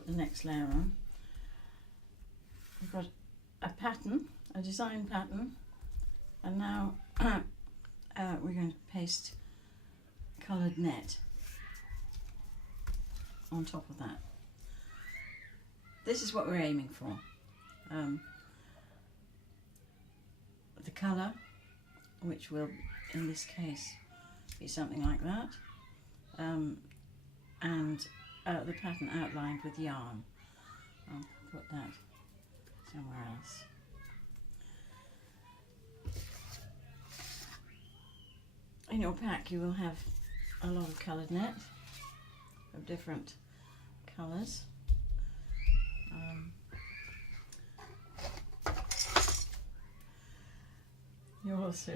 put the next layer on. We've got a pattern, a design pattern, and now we're going to paste coloured net on top of that. This is what we're aiming for. The colour, which will in this case be something like that, and the pattern outlined with yarn. I'll put that somewhere else. In your pack you will have a lot of coloured net of different colours. You also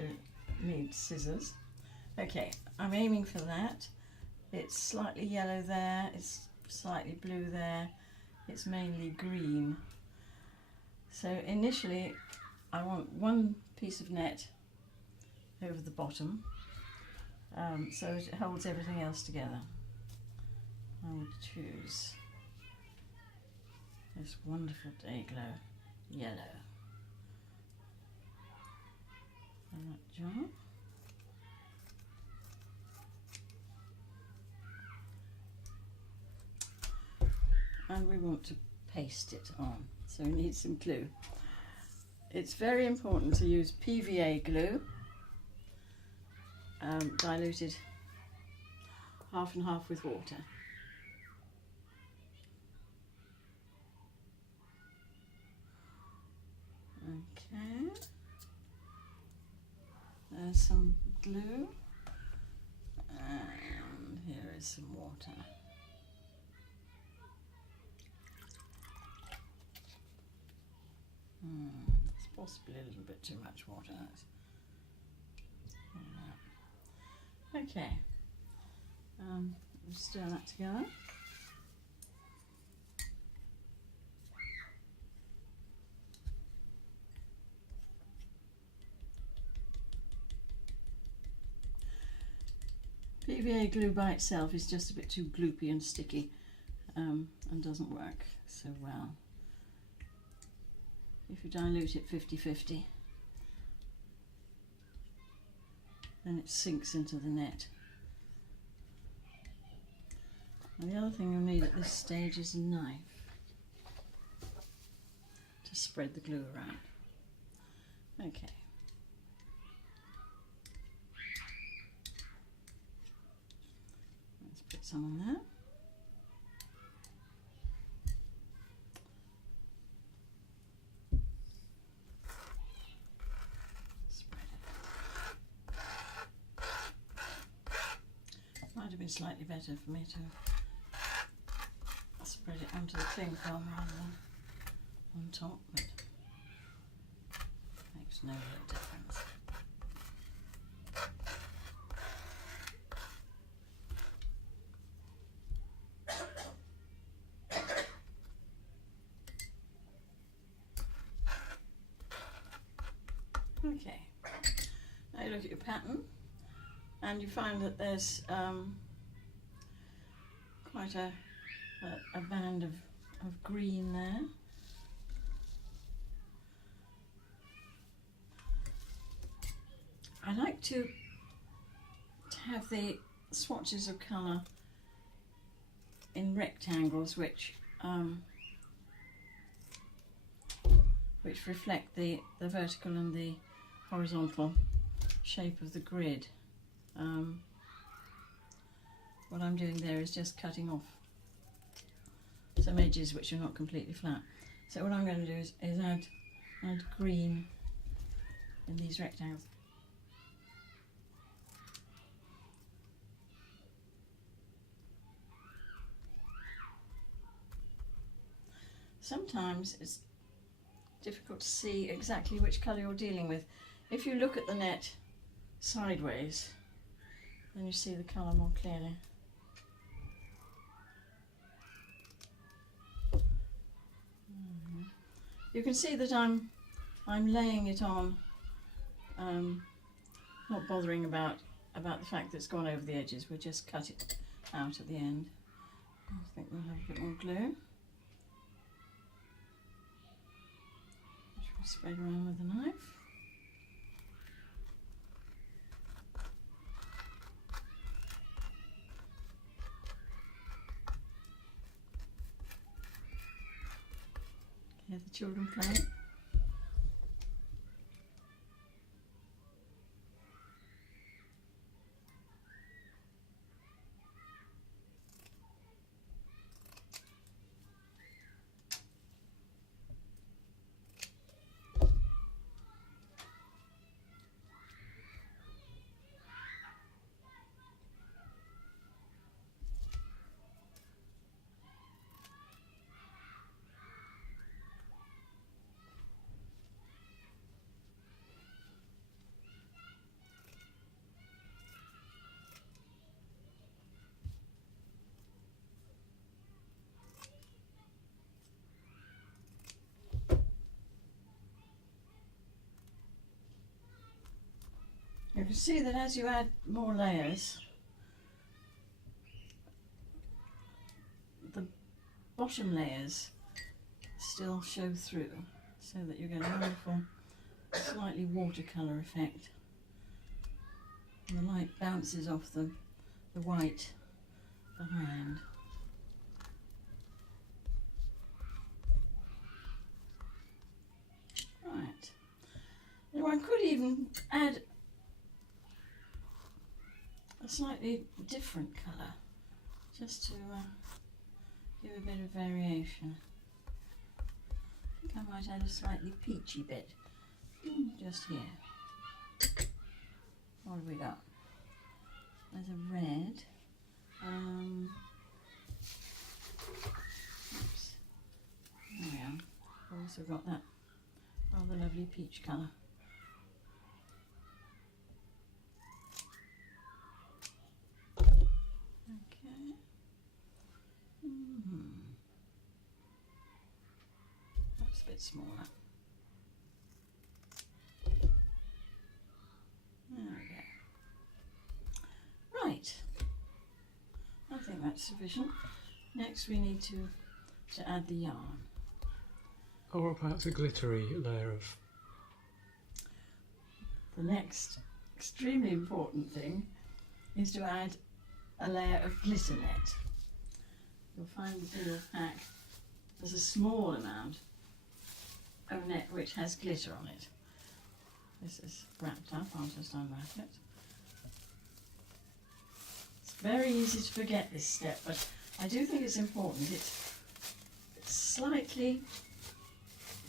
need scissors. Okay, I'm aiming for that. It's slightly yellow there, it's slightly blue there, it's mainly green. So initially I want one piece of net over the bottom, so it holds everything else together. I will choose this wonderful Day-Glo yellow. And that jar. And we want to paste it on, so we need some glue. It's very important to use PVA glue, diluted half and half with water. Okay, there's some glue, and here is some water. It's possibly a little bit too much water. Okay, we'll stir that together. PVA glue by itself is just a bit too gloopy and sticky, and doesn't work so well. If you dilute it 50-50, then it sinks into the net. And the other thing you'll need at this stage is a knife to spread the glue around. Okay. Let's put some on there. Might have been slightly better for me to spread it onto the cling film rather than on top, but makes no real difference. Okay, now you look at your pattern and you find that there's quite a band of green there. I like to have the swatches of colour in rectangles which reflect the vertical and the horizontal shape of the grid. What I'm doing there is just cutting off some edges which are not completely flat. So what I'm going to do is add green in these rectangles. Sometimes it's difficult to see exactly which colour you're dealing with. If you look at the net sideways, then you see the colour more clearly. You can see that I'm laying it on, not bothering about the fact that it's gone over the edges. We'll just cut it out at the end. I think we'll have a bit more glue. Spread around with a knife. Hear the children playing. You can see that as you add more layers, the bottom layers still show through, so that you get a wonderful, slightly watercolour effect. And the light bounces off the white behind. Right. And one could even add a slightly different colour, just to give a bit of variation. I think I might add a slightly peachy bit, just here. What have we got? There's a red. Oops. There we are. I've also got that rather lovely peach colour. That's a bit smaller. There we go. Right. I think that's sufficient. Next we need to add the yarn. Or perhaps a glittery layer of... The next extremely important thing is to add a layer of glitter net. You'll find within your pack there's a small amount of net which has glitter on it. This is wrapped up, I'll just unwrap it. It's very easy to forget this step, but I do think it's important. It slightly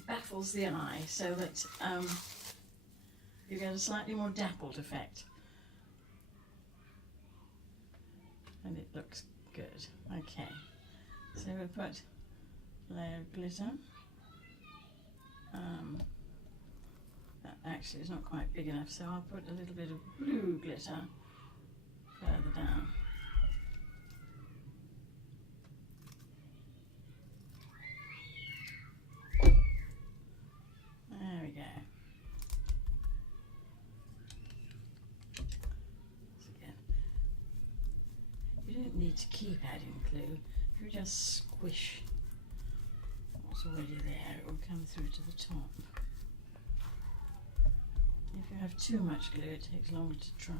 baffles the eye so that you get a slightly more dappled effect. And it looks good. Okay, so we'll put a layer of glitter. That actually is not quite big enough, so I'll put a little bit of blue glitter further down. There we go. You don't need to keep adding glue. If you just squish what's already there, it will come through to the top. If you have too much glue, it takes longer to dry.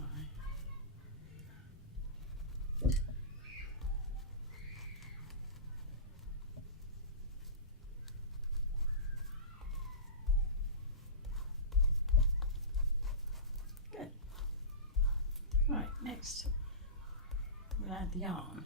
Good. Right, next we'll add the yarn.